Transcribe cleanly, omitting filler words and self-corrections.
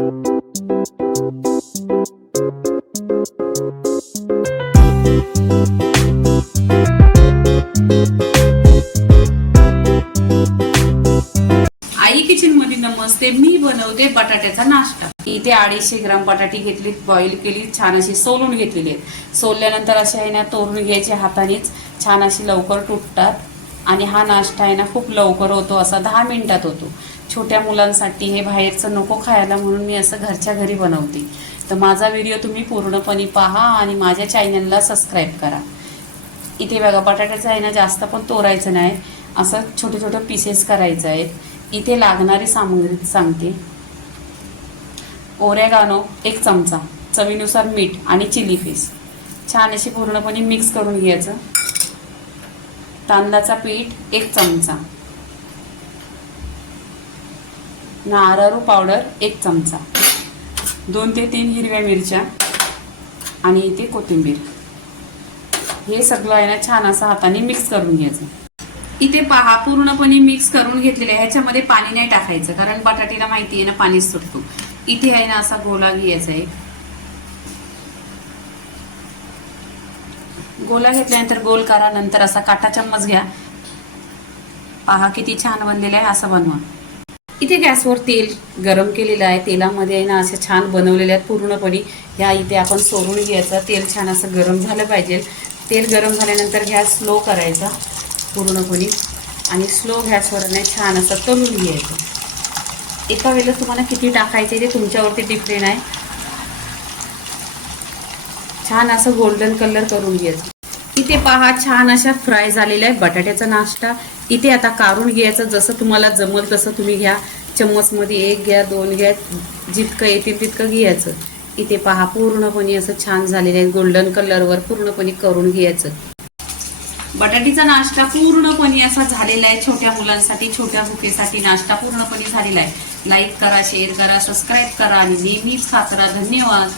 आई kitchen मध्ये नमस्ते. मी बनवते बटाट्याचा नाश्ता. इथे 250 ग्राम बटाटी घेतली, बॉईल केली, छान अशी सोलून घेतलेली आहे. सोलल्यानंतर असे आहे ना तोडून घ्यायचे हातानेच, छान अशी लवकर तुटतात. आणि हा नाश्ता आहे ना खूप लवकर होतो, असा 10 मिनिटात होतो. छोट्या मुलांसाठी हे बाहेरचं नको खायला म्हणून मी असं घरच्या घरी बनवते. तर माझा व्हिडिओ तुम्ही पूर्णपणे पहा आणि माझ्या चॅनलला सबस्क्राईब करा. इथे बघा बटाट्याचं आहे ना जास्त पण तोडायचं नाही, असं छोटे छोटे पीसेस करायचं आहे. इथे लागणारी सामग्री सांगते. ओरेगानो 1 चमचा, चवीनुसार मीठ आणि चिली फ्लेक्स छान अशी पूर्णपणे मिक्स करून घ्यायचं. तांदळाचा पीठ 1 चमचा, नारळ पावडर 1 चमचा, 2 ते 3 हिरव्या मिरच्या आणि इथे कोथिंबीर. हे सगळं आहे ना छान असं हाताने मिक्स करून घ्यायचं. इथे पहा पूर्णपणे मिक्स करून घेतलेलं आहे. ह्याच्यामध्ये पाणी नाही टाकायचं कारण बटाट्याला माहिती आहे ना पाणी सुटतो. इथे आहे ना असा गोला घ्यायचा आहे. गोला घेतल्यानंतर गोल करा, नंतर असा काटा चम्मच घ्या. पहा किती छान बनलेलं आहे, असं बनवा. इथे गॅसवर तेल गरम केलेलं आहे. तेलामध्ये आहे ना असं छान बनवलेले आहेत पूर्णपणे. ह्या इथे आपण सोडून घ्यायचं. तेल छान असं गरम झालं पाहिजे. तेल गरम झाल्यानंतर गॅस स्लो करायचा पूर्णपणे आणि स्लो गॅसवर नाही छान असं तळून घ्यायचं. एका वेळेला तुम्हाला किती टाकायचे ते तुमच्यावरती डिपेंड आहे. छान असं गोल्डन कलर करून घ्यायचं. इथे पहा छान अशा फ्राय झालेला आहे बटाट्याचा नाश्ता. इथे आता काढून घ्यायचं, जसं तुम्हाला जमल तसं तुम्ही घ्या. चम्मचमध्ये 1 घ्या, 2 घ्या, जितकं येतील तितकं घ्यायचं. इथे पहा पूर्णपणे असं छान झालेलं आहे, गोल्डन कलरवर पूर्णपणे करून घ्यायचं. बटाट्याचा नाश्ता पूर्णपणे असा झालेला आहे. छोट्या मुलांसाठी, छोट्या भुकेसाठी नाश्ता पूर्णपणे झालेला आहे. लाईक करा, शेअर करा, सबस्क्राईब करा आणि नेहमीच खात राहा. धन्यवाद.